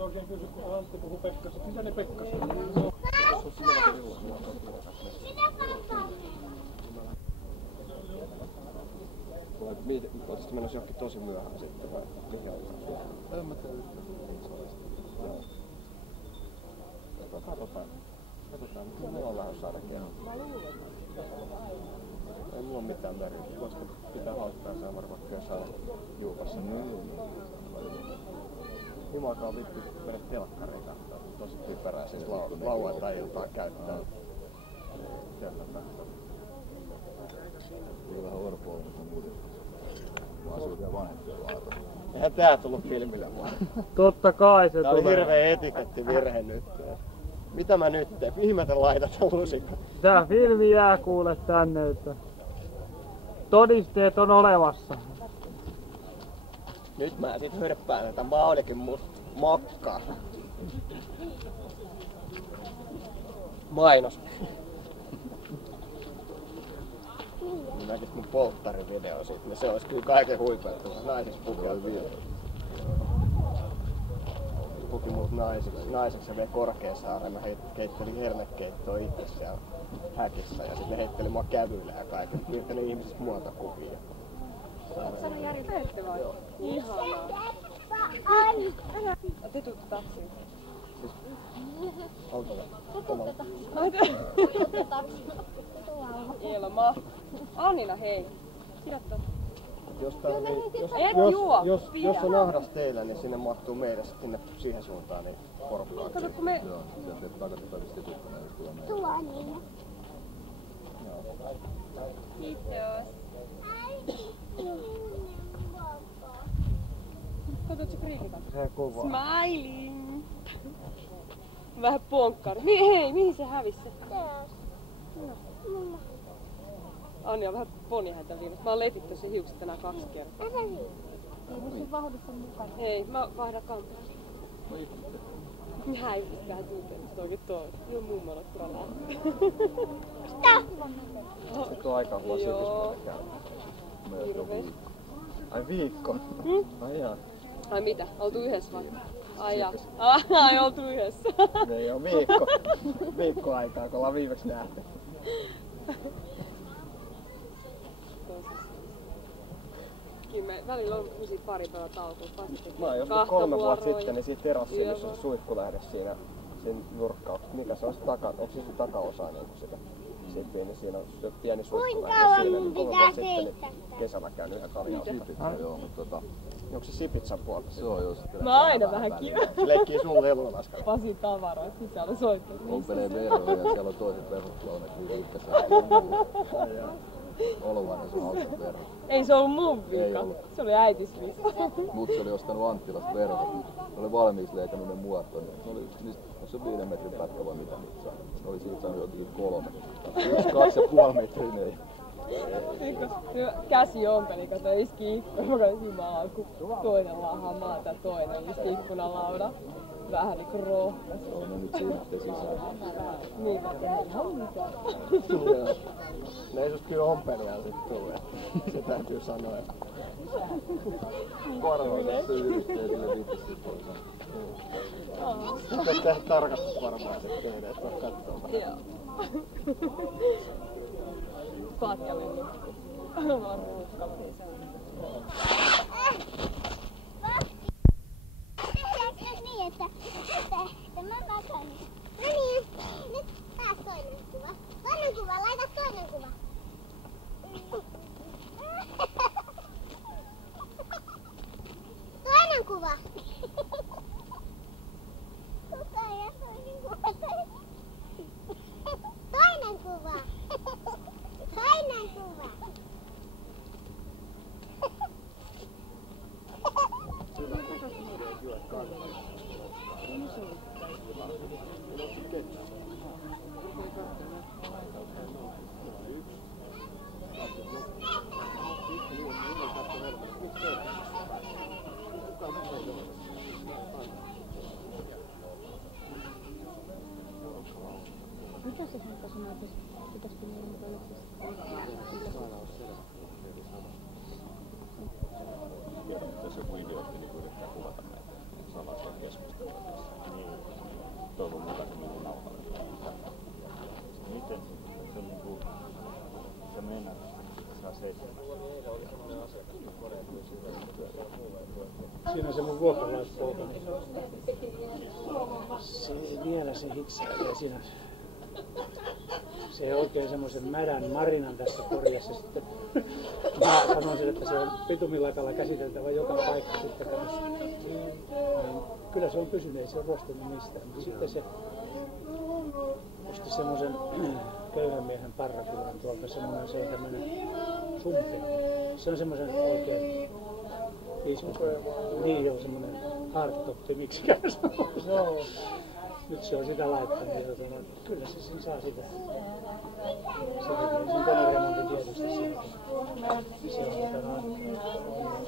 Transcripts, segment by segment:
täytyy oikein kysyä, kun Antti puhuu Pekkasesta. Mitä ne Pekkaset? Oletko menossa johonkin tosi myöhään sitten vai mihin aikaan? En mä tiedä yhtään. Katsotaan, mitä meillä on lähdössä ainakin. Ei mulla ole mitään merkitystä, koska pitää hauskaa saa varmaan kesällä juupassa. Jumakaan vittu mene telkkariin katsoa. Tosi typerää siis lauantai-iltaan käyttää. Tuli vähän orpoa, mutta muuten. Mä asuin vielä vanhempia laatoa. Eihän tää tullut filmille vaan. Totta kai se tää tulee. Tää oli hirveä etikettivirhe nyt. Mitä mä nyt teen? Mihin mä tän laitan tän lusikon? Tää filmi jää kuule tänne, että todisteet on olevassa. Nyt mä sit hörppään tätä Maulikin mokkaa. Mainos. Näkis mun polttarivideo siitä, niin se ois kyllä kaiken huipeltua. Naiseksi pukeutui. Puki mut naiseksi ja vei Korkeasaareen. Mä keittelin hernekeittoa itse siellä häkissä ja sitten heitteli mua kävyillä ja kaiken. Piirtelin ihmisistä muotokuvia. Oletko sä Jari teette vai? Ihanaa. Te tuutte taksiin. Autolla. Ilma. Annina hei. Jos on ahdas teillä, niin sinne mahtuu meidän sinne siihen suuntaan niin porukkaan. Kato kun me... Joo, sieltä teet takaisin tiputtana jos tulee meidän. Tuo niin. Kiitos. Katsotko grillita? Se kuva. Smiling. Vähän ponkkari. Hei, mihin se hävisi se? Anja on vähän ponihäitä viimeistä. Mä oon letitty sen hiukset tänään 2 kertaa. Ei sun vauhdissa mukana. Ei, mä vaihdan kampaa. Häivistä vähän tunteellista oikein toi. Joo mummalla kyllä lähtee. Sitten on aika huono siltispuolella käydä. Hirveesti. Ai viikko? Ai jaa. Ai mitä? Oltu yhdessä vai? Ai jaa. Ai oltu yhdessä. Ei oo viikko aikaa, kun ollaan viimeksi nähty. Välillä on pari päivää taukoa. Mä oon joskus 3 vuotta sitten niin siitä terassiin, missä on se suihkulähde siinä nurkkauksessa. Mikä se on se onko se takaosa niin sitä? Siitä pieni, siinä on pieni suihkulähde siinä, niin 3 vuotta sitten niin kesällä käynyt ihan karjausta. Sipitsa joo, mutta onko se Sipitsan puolta? Se on jos. Mä aina vähän kiva. Se leikkii sun lelulaskalla. Pasi tavaraa, sisällä soittaa. Ompelee verhoja ja siellä on toiset verhot kolme ykkössä. Olvainen se on hauska verho. Ei se ollut mun vika. Se oli äitis vika. Mut se oli ostanut Anttilasta verhot. Ne oli valmiiksi leikannut ne muotoon. Ne oli niistä, se on 5 metrin pätkä vai mitä niitä saa. Ne oli siitä saanut jokin 3. 2,5 metriä. Käsi ompeli, kato iski ikkuna. Mä katsoin kun toinen laahaa maata, toinen iski ikkunalauda. Vähän niinku rohkas. Joo, ne nyt sitten sisään. Niin mä tehdään ihan mitään. Ne ei susta kyllä ompelia sit tuu, se täytyy sanoa. Korvaisessa yrittää sille vitesti pois. Pitäis tehdä tarkastus varmaan sit teille, et voi kattoo. Joo. Patkalin nukkus. Vaan ruuhkalin Niin, että mä makan. No niin, nyt taas toinen kuva. Toinen kuva, laita toinen kuva. Toinen kuva. Toinen kuva. Toinen kuva. Siinä on se mun vuokralaispoika. Se ei vielä se hiksäilee siinä. Se oikein semmoisen märän marinan tässä korjassa sitten. Mä sanoisin, että se on bitumilakalla käsiteltävä joka paikka sitten kanssa. Kyllä se on pysynyt, ei se ole ruostunut mistään. Mutta sitten se osti semmoisen köyhän miehen parrakuvan tuolta, semmoinen se on tämmönen sumpea. Se on semmoisen oikein 50. Niin joo, semmoinen hardtoppi, miksikään sanoo. Nyt se on sitä laittanut ja sanoo, että kyllä se siinä saa sitä. Se tekee sen koneremontin tietysti siitä. Se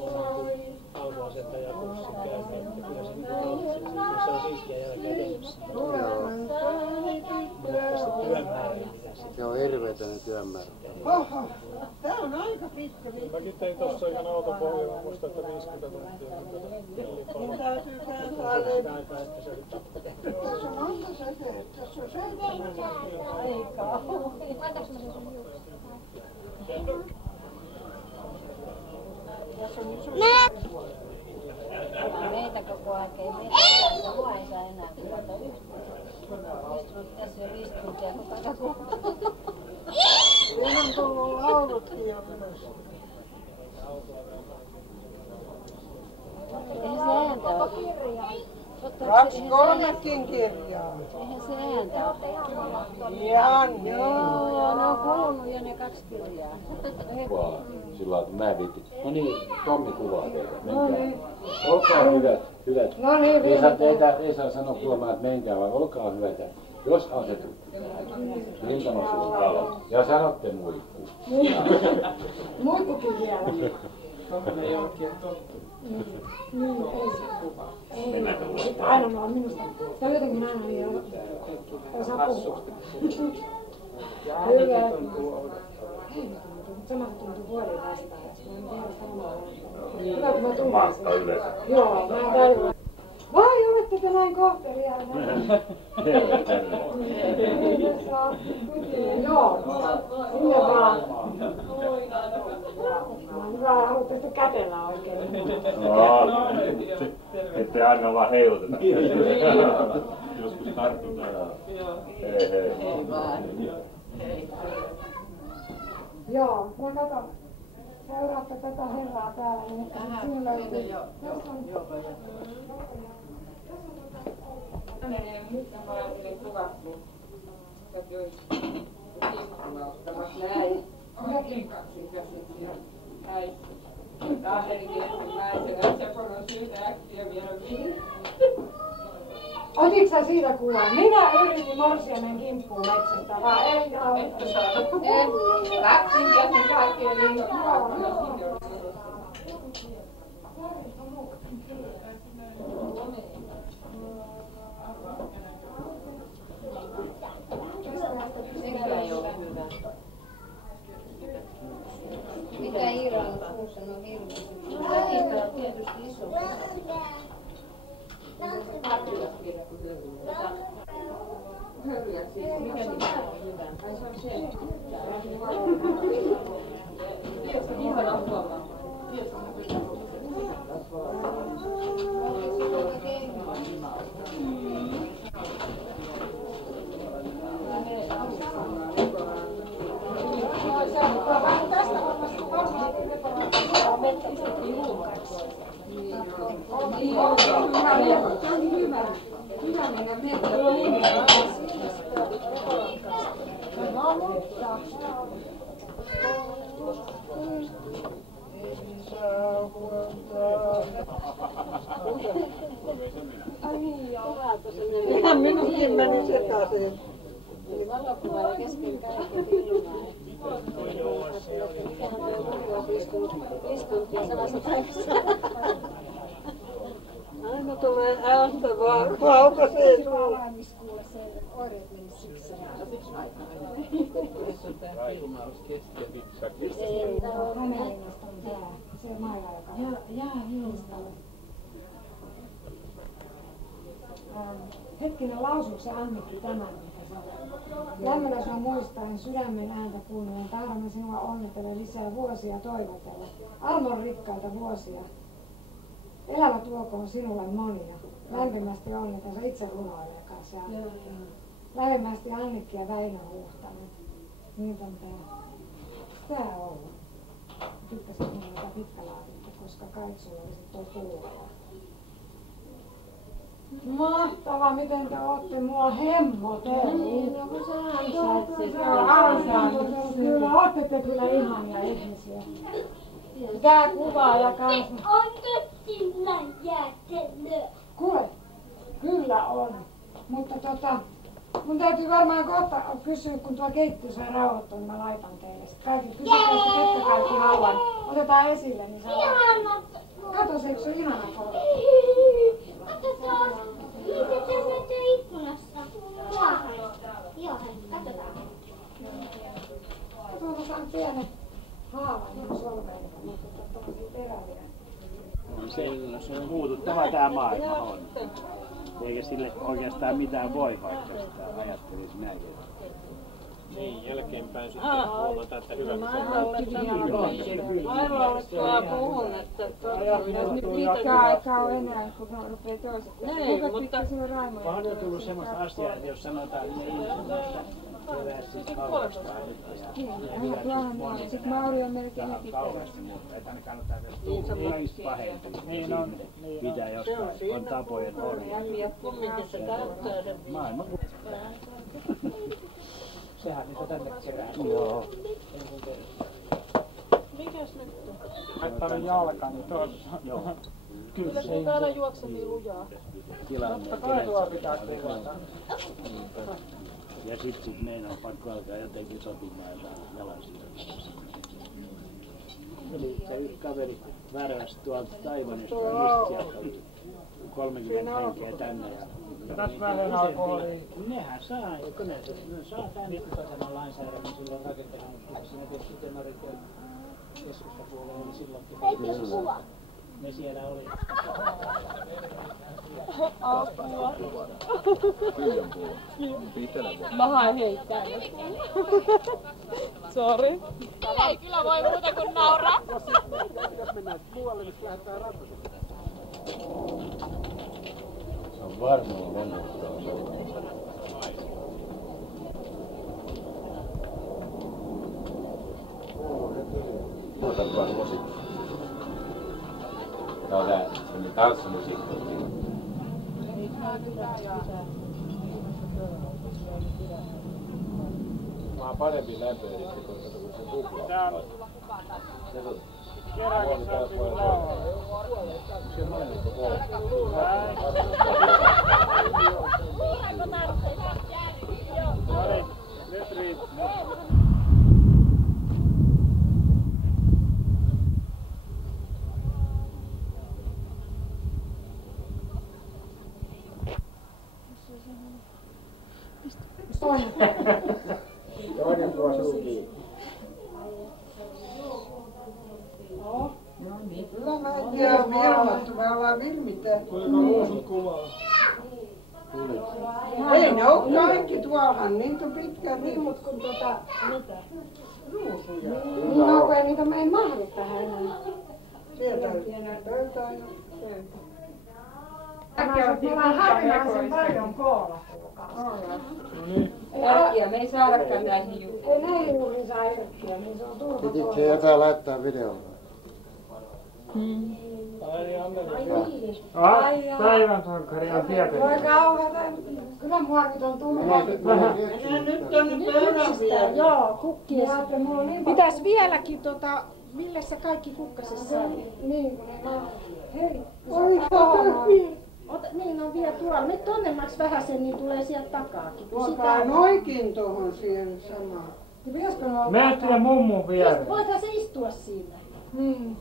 on alkuasentaja kurssin käynyt, että kyllä se niinku hallitsee. Se on siistiä jälkeen tehdessä. Joo. Mutta se työmäärä mitä siitä. Se on hirveetä ne työmäärä. Oho, tää on aika pitkä. Mäkin tein tossa ihan autopohjalla, muista että 50 tuntia. Mun täytyy kääntää Sitä aikaa, että se oli tappeleen. Tässä on monta säteet. Tässä on 7 aikaa. Tässä on nyt sun... Meitä koko ajan ei meitä. Mua ei saa enää kuvata istunut tässä jo 5 tuntia koko ajan. Siinä on tullut laulutkin jo myös. Eihän se ääntä ole. 2-3kin kirjaa. Eihän se ääntä ole. Ihan niin. Joo, ne on kulunut jo ne 2 kirjaa. Kuvaa sillä lailla, että mä en viitti. No niin, Tommi kuvaa teitä. Menkää. Olkaa hyvät. No niin, Ei saa sanoa kuulemaan, että menkää, vaan olkaa hyvät. Ja jos asetutte rintamasuun talo ja sanotte muikku. muikkukin vielä. Tommonen ei oikein tottu. Sitten aina vaan minusta. Se on jotenkin aina niin osaa puhua. Ja äänikin tuntuu oudolta. Samahan tuntuu vuoden vastaan. Mä en tiedä samaa. Hyvä kun mä tunnen sen. Joo, mä en tajua. Vai oletteko näin kohtelia? Joo, sinne vaan. Hyvä, haluatte sitten kätellä oikein. Ette aina vaan heiluteta. Joskus tartutaan. Hei. Joo, mä katson. Seuraatte tätä herraa täällä, niin siinä löytyy. Nyt mä ajattelin kuvattu, että olisi ikkunaa ottamassa näin. Mäkin katsin käsin näin. Ajattelinkin, että mä sen kun on syytä äkkiä viedä viin. Otitko sä siitä kuvan? Minä yritin morsiamen kimppuun metsästä, vaan ei auta. Katsin käsin kaikkeen niin. Mikä ei ole hyvä. Mitä Iira on suussa? No hirveästi. Iira on tietysti iso. Mikä niitä on hyvä? Ai se on se. Ihana huomaa. Ihan minunkin meni sekaisin. Eli valokuvalla kesken kaiken ilmaa. Istuntia samassa paikassa. Aina tulee ääntä vaan laukaisee suulla. Kuule se oireet meni siksi. Ei, Hämeenlinnasta on tää. Se on Maija, joka on. Hetkinen, lausuuko se Annikki tämän, mikä Lämmöllä sinua muistan, sydämen ääntä kuunnellen, tahdomme sinua onnitella lisää vuosia toivotella. Armon rikkaita vuosia. Elämä tuokoon sinulle monia. Lämpimästi onnitella, itse runoilijakas. Lämpimästi Annikki ja Väinö huuhtanut. Nyt on tää ollut. Tykkäsin minulle pitkä laatikko, koska kaiksulla olisi tuo puolella. Mahtavaa, miten te ootte mua hemmotellut. Kyllä, ootte te kyllä ihania ihmisiä. Tää kuvaa ja kans. Onko sillä jäätelö? Kuule, kyllä on. Mutta mun täytyy varmaan kohta kysyä, kun tuo keittiö saa rauhoittua, niin mä laitan teille. Sitten kaikki kysytään, ketkä kaikki haluan. Otetaan esille, niin saa. Kato se, eikö se ole ihana koulu? Katsotaan. Miten se näkyy ikkunassa? Joo, katsotaan. Tuolta saan pienet haavat sormeen, mutta tommosia teräviä. Se on muututtava tämä maailma on. Eikä sille oikeastaan mitään voi, vaikka sitä ajattelisi näin. Niin, jälkeenpäin sitten huomataan, että hyvä. Aivan puhun, että jos nyt pitkä aikaa on enää, kun ne rupeaa toiset. Niin, mutta Onhan on tullut semmoista asiaa, että jos sanotaan, että ne ihmiset elää siis kauastaan nyt. Sitten Mauri on melkein Vähän kauasti, mutta ei tänne kannattaa vielä tulisi pahempi. Niin on. Pitää jostain, on tapojen orja. Maailma. Sehän niitä tänne kerää. Joo. mikäs nyt on? Laittanut jalkani tuossa. Joo. Kyllä se täällä juokse niin lujaa. Totta kai tuo pitää kuvata. Ja sitten meidän on pakko alkaa jotenkin sopimaan jalansijoista. Eli se yksi kaveri värväsi tuolta Taiwanista just 30 henkeä tänne. Ja tässä vähän alkoholia. Nehän saa, kun ne saa tänne yhtäisen lainsäädännön silloin rakenteella, mutta siinä tietysti demarit ja keskustapuolella, niin silloinkin. Ne siellä oli. Apua. Kyljän puolella. Pitänä vaan. Mä haen heittää. Sori. Täällä ei kyllä voi muuta kuin nauraa. Jos mennään muualle, niin lähdetään ratkaisuun. Se on varmaan lennottaa. Otatkaa musiikki. Tää on tää semmonen tanssimusiikki. Mä oon parempi lämpöeristi, koska se tuplaa. Kerrankin saatiin kun laulaa. Se mainitko kolme. Nyt riittää. Toinen tuo suukiin. Kyllä mä en tiedä vilmattu, mä ollaan vilmittä. Kuinka ruusut kuvaa? Ei ne oo kaikki tuollahan, niitä on pitkä Niin, mut kun mitä? ruusuja. Niin on, kun ei niitä mene mahdu tähän enää. Sieltä pöytään ja Me ollaan harvinaisen paljon koolla. Ärkkiä, me ei saadakaan näihin juttuihin. Ei näin juuri saa yrkkiä, niin se on turha Pitikö koolla. se jotain laittaa videolla? Päivän sankari on tietenkin. Voi kauheeta. Kyllä mua nyt on tullut. mennään nyt tonne pöydän vielä. Joo, kukkia. Pitäis vieläkin Millessä kaikki kukkasessa on? Niin, kun ne on. Hei. Oi, Niin on vielä tuolla. Nyt tonnemmaksi vähäsen, niin tulee sieltä takaakin. tuokaa noikin tuohon siihen samaan. Menet ja mummun viereen. Voithan se istua siinä. Niin.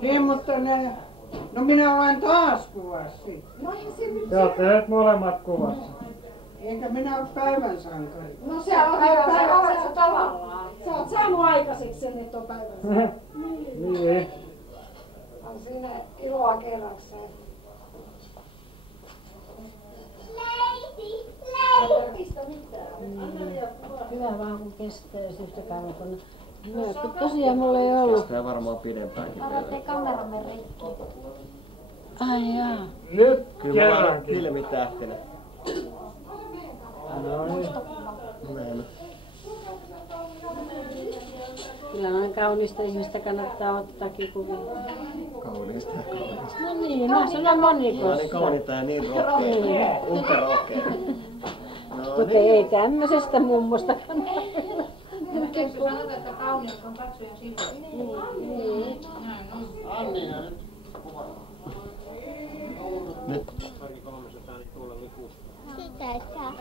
Niin, mutta ne... No minä olen taas kuvassa. No eihän se nyt... Te olette nyt molemmat kuvassa. Enkä minä ole päivän sankari. No se on hyvä, se on tavallaan. Sä oot saanut aikaiseksi sen, että on päivän. Niin. On siinä iloa kerrakseen. Lady, Hyvä vaan kun kestää jos yhtä kauan kun... No, tosiaan mulla ei ollut. Kestää varmaan pidempäänkin. Otatte kameramme rikki. Ai jaa. Nyt Kyllä filmitähtenä. No niin. Näin. Kyllä noin kaunista ihmistä kannattaa ottaakin kuvia. Kauniista ja kauniista. No niin, no se on monikossa. Niin kauniita ja niin rohkeita. Umperohkeita. No Mutta ei tämmöisestä mummosta kannata. Miten kun sanotaan, että kauniit on paksuja silloin? Niin. Annina nyt kuva. Nyt. Pari 300 niin tuolla lipusta. Sitä saa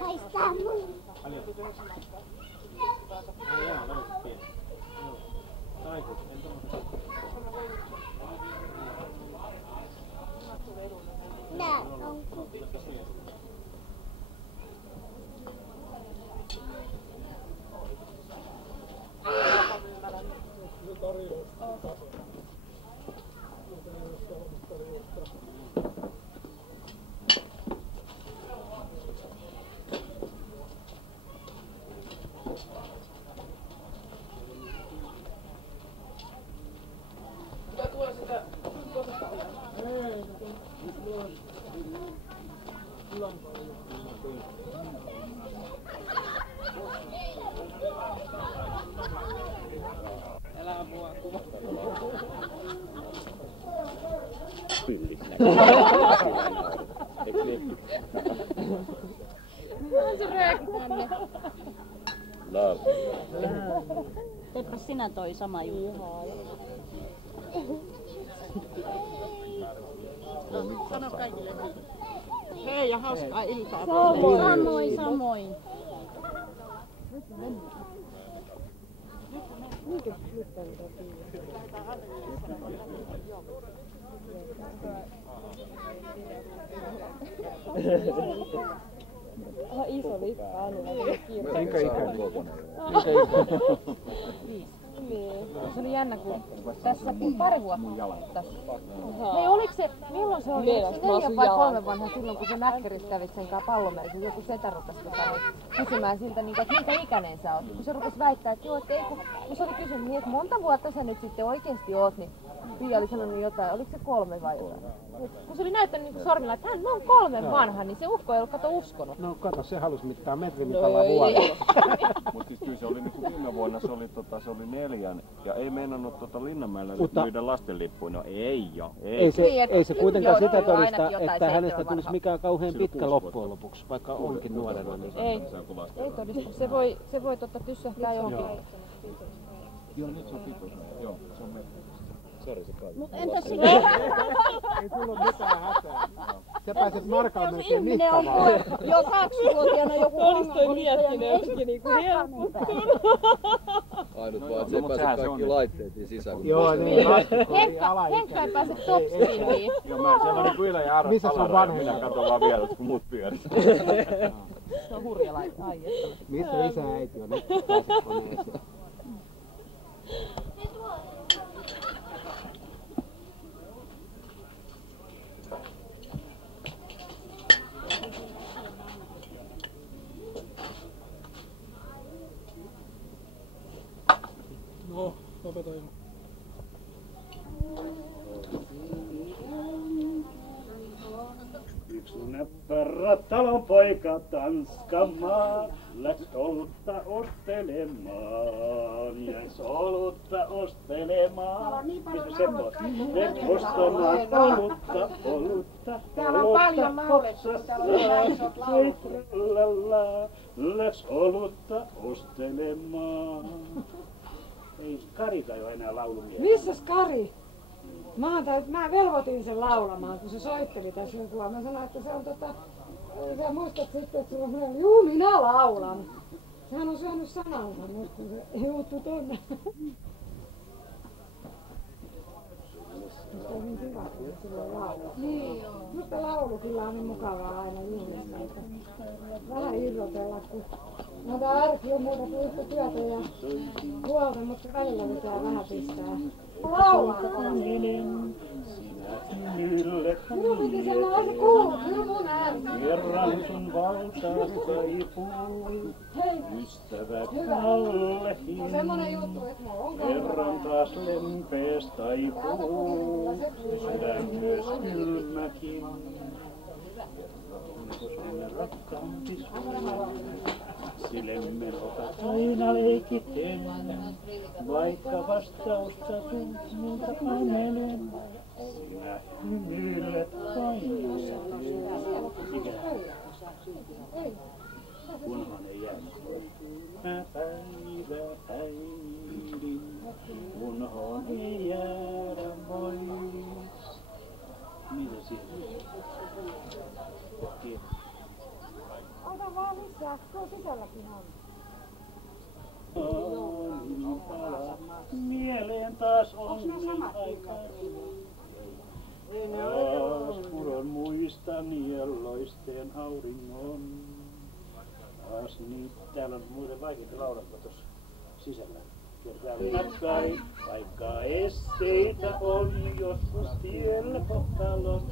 haistaa mun. Ai jaa, no pieni. Taikus, en tommosesta. Nää on kuvi. Teepä sinä toi sama juttu. Sano kaikille. Hei ja hauskaa iltaa. Samoin, samoin. Iso lippa Annilla. Minkä ikäinen? Niin. Se oli jännä, kun tässä pari vuotta tässä. Hei, oliko se, milloin se oli? Oliko se 4 vai 3 vanha silloin, kun se Mäkkärissä kävit sen kanssa pallomerkin? Joku setä rupesi kysymään siltä, että minkä ikäinen sä oot. Kun se rupesi väittää, että joo, että ei kun se oli kysynyt niin, että monta vuotta sä nyt sitten oikeesti oot, niin Pia oli sanonut jotain, oliko se 3 vai jotain? Kun se oli näyttänyt niin sormilla, että hän on 3 vanha, niin se ukko ei ollut uskonut. No kato, se halusi mittaa metrimitalla vuodella. Mutta siis kyllä se oli niin viime vuonna, se oli 4 ja ei meinannut Linnanmäellä myydä lastenlippuja. No ei jo. Ei se kuitenkaan sitä todista, että hänestä tulisi mikään kauhean pitkä loppujen lopuksi, vaikka onkin nuorena. Niin ei todista. Se voi tyssähtää johonkin. Joo, nyt sopii tuossa. Joo, se on metriä. Sori se kaikki. Mut entäs ei tullut mitään hätää. Sä pääset Markaan melkein mittavaan. Jo 2-vuotiaana joku Onnistuin miettinyt joskin niinku helpottunut. Ainut vaan, että sä pääset kaikki laitteet sisään. Joo, niin. Henkka ei pääse topsiin. Joo, mä sellainen kyllä ja arras alaraan. Minä katon vaan vielä, kun muut pyöristä. Se on hurja laite. Ai että. Missä isä ja äiti on? Nyt pääset koneeseen. No, lopeta jo. Yksi näppärä talonpoika Tanskamaan läks olutta ostelemaan. Jäis olutta ostelemaan. Mistä se on? Läks ostamaan olutta. Täällä on paljon laulettu, täällä on ihan isot laulut. Läks olutta ostelemaan. Ei Karita jo enää laulumies. Missäs Kari? Mä velvoitin sen laulamaan, kun se soitteli tässä joku. Mä sanoin, että se on sä muistat sitten, että sulla on sellainen, juu minä laulan. Sehän on syönyt sanansa, mutta se juuttu tonne. Se on niin kiva, kun se voi laulaa. Niin joo. Mutta laulu kyllä on niin mukavaa aina juhlissa, että vähän irrotella, kun noita arki on muuta kuin yhtä työtä ja huolta, mutta välillä pitää vähän pistää. Laulaa! hymyille kerran sun valtaa kaipuu, ystävät kallehin. Kerran taas lempees taipuu, sydän myös kylmäkin. Onko sinne rakkaampi sulla? Silemme otat aina leikiten, vaikka vastausta sulta anelen. Sinä hymyilet vain. Kunhan ei jää. Mä päivä äidin, kunhan ei jäädä pois. Mitä siihen? Ota vaan lisää, tuo sisälläkin on. Mieleen taas on niin aikaa. Taas puron muista nielloisteen auringon. Taas niin, täällä on muuten vaikeita laulata tuossa sisällä. Rinnakkain, vaikka esteitä on joskus tiellä kohtalon,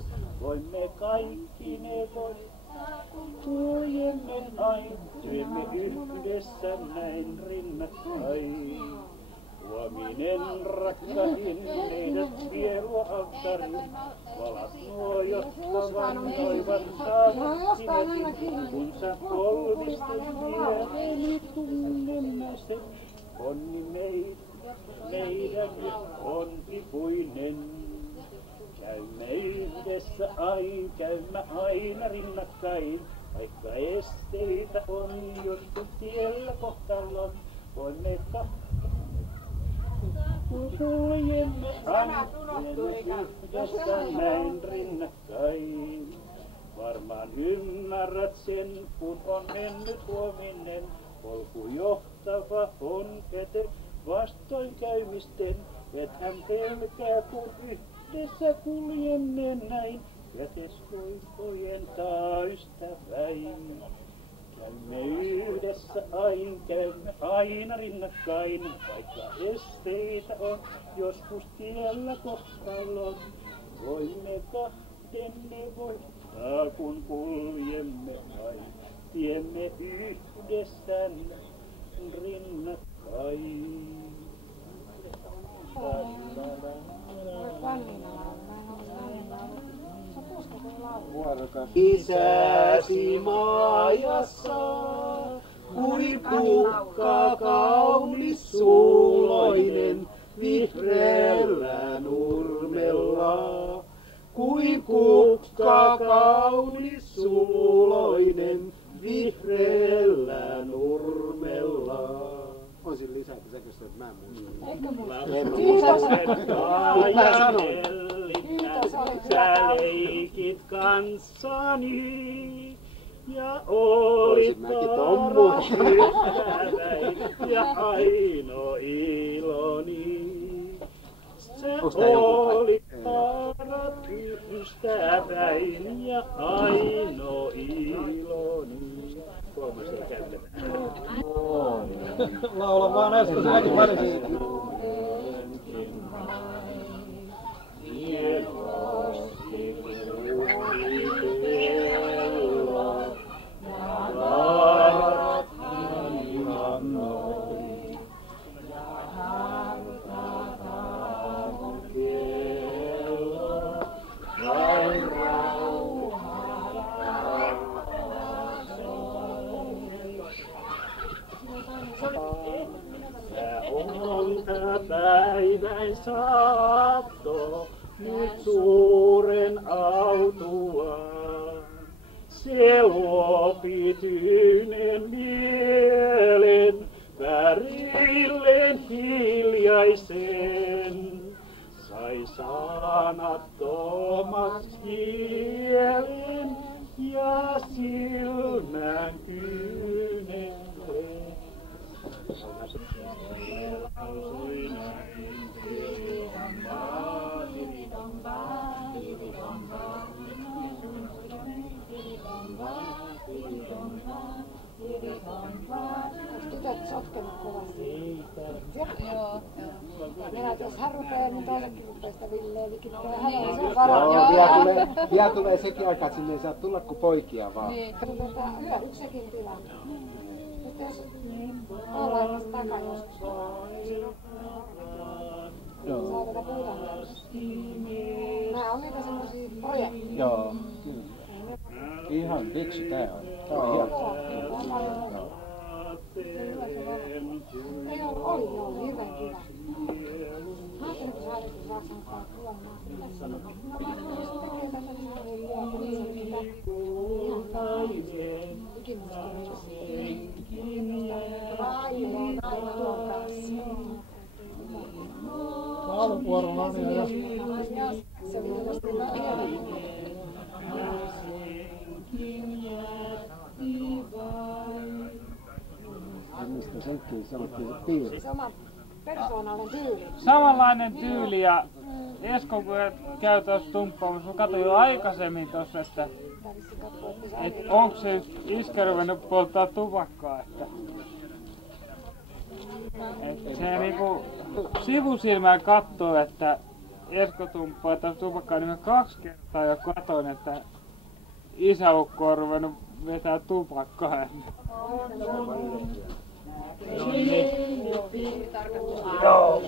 voimme kaikki ne voittaa, tuojemme aina, työmme yhdessä näin rinnakkain. Huominen rakkain meidät vie luo alttariin, valat nuo, jotka vannoivat taas sinetin, kun sä polvisten viereeni tunnemme sen. Onni meidän on ikuinen. Käymme yhdessä käymme aina rinnakkain, vaikka esteitä on joskus tiellä kohtalon, voimme kuljemme aina yhdessä näin rinnakkain. Varmaan ymmärrät sen, kun on mennyt huominen. Polku johtava on ete vastoinkäymisten, ethän pelkää kun yhdessä kuljemme näin, kätes voi ojentaa ystäväin. Käymme yhdessä käymme aina rinnakkain, vaikka esteitä on joskus tiellä kohtalon. Voimme kahdemme voittaa, kun kuljemme aina. Tiemme yhdessä rinnakkain. Isäsi maajassa, huipukka kaunis suuloinen, vihreällä nurmella. Kuin kukka kaunis suuloinen, vihreällä nurmella. On siinä lisää, että säkö sitä, että mä en muista. Eikö muista? Sä leikit kanssani ja olit paras ystäväni ja ainoa iloni. Sä olit paras ystäväni ja ainoa iloni. Kolmas ei käytetä. Laula vaan äsken, säkin parisin. Päivän saatto nyt suuren autuaan. Se luo pityinen mielen värilleen hiljaisen. Sai sanattomat kielen ja silmän kyynelen. Tytöt olet sotkenut kovasti. Joo. Minä jos hän rupeaa, niin toisenkin rupeaa sitä Villeä vikittää. Hän on varaa. Vielä tulee sekin aika, että sinne ei saa tulla kuin poikia vaan. Niin. Hyödyksi sekin tilanne. Nyt jos ollaan tässä takaa joskus. Saa tätä puuta Nää on niitä semmosia projekteja. Joo, kyllä. Ihan fiksu tää on. Tää on hieno. Ei oli hyvä kiva. Mä ajattelin, että sä olet Saksan kuolemaan. Mitä sanot? No mä ajattelin, että se tekee tätä ihan tuon kanssa. Alkuvuorolla on jo. Se oli tietysti kielellä. Mistä senkin sanottiin piirre? Sama persoonallinen tyyli. Samanlainen tyyli ja Esko kun käy tuossa tumppaamassa, mä katsoin jo aikaisemmin tossa, että onko se iskä ruvennut polttaa tupakkaa, että se niinku sivusilmään katsoo, että Esko tumppaa tuossa tupakkaa, niin mä 2 kertaa jo katsoin, että isäukko on ruvennut vetää tupakkaa. Joo.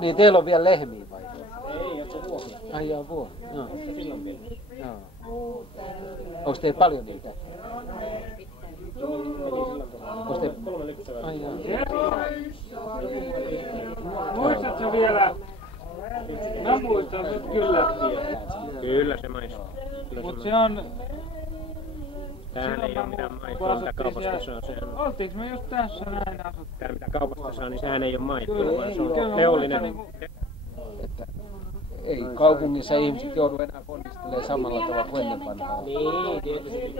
Niin teillä on vielä lehmiä vai? Ei, onko se vuosi? Ai jaa, vuosi. No. Silloin vielä. Joo. Onko teillä paljon niitä? Onko te... 3 lypsävää. Ai jaa. Muistatko vielä? Mä muistan sen kyllä. Kyllä se maistuu. Mut se on... Tämähän ei oo mitään maitoa, mitä kaupasta saa. Oltiinko me just tässä näin asuttu? Tää mitä kaupasta saa, niin sehän ei oo maitoa, vaan se on teollinen. Että ei kaupungissa ihmiset joudu enää ponnistelemaan samalla tavalla kuin ennen vanhaa. Niin, tietysti.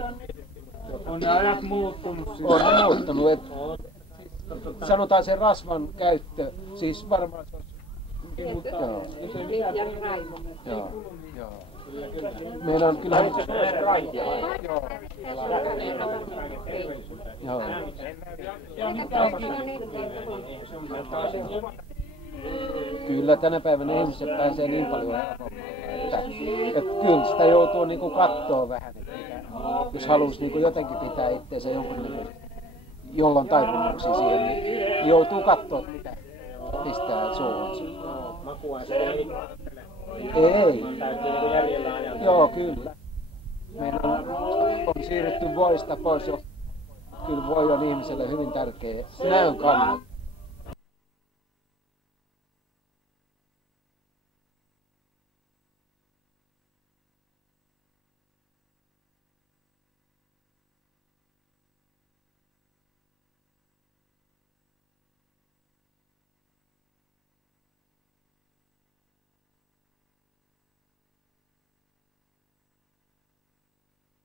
On ne ajat muuttunut siis. On ne muuttunut. Et, sanotaan se rasvan käyttö, siis varmaan se on... Joo. Joo. Joo. Meillä on kyllä... Joo. Kyllä tänä päivänä ihmiset pääsee niin paljon että kyllä sitä joutuu niinku kattoo vähän, että jos haluaisi niinku jotenkin pitää itseensä jollain taipumuksia siihen, niin joutuu kattoo mitä pistää suuhunsa. Makua se ei. Ei. Täytyy niinku jäljellä ajalla. Joo, kyllä. Meillä on siirrytty voista pois, kyllä voi on ihmiselle hyvin tärkeä näön kannalta.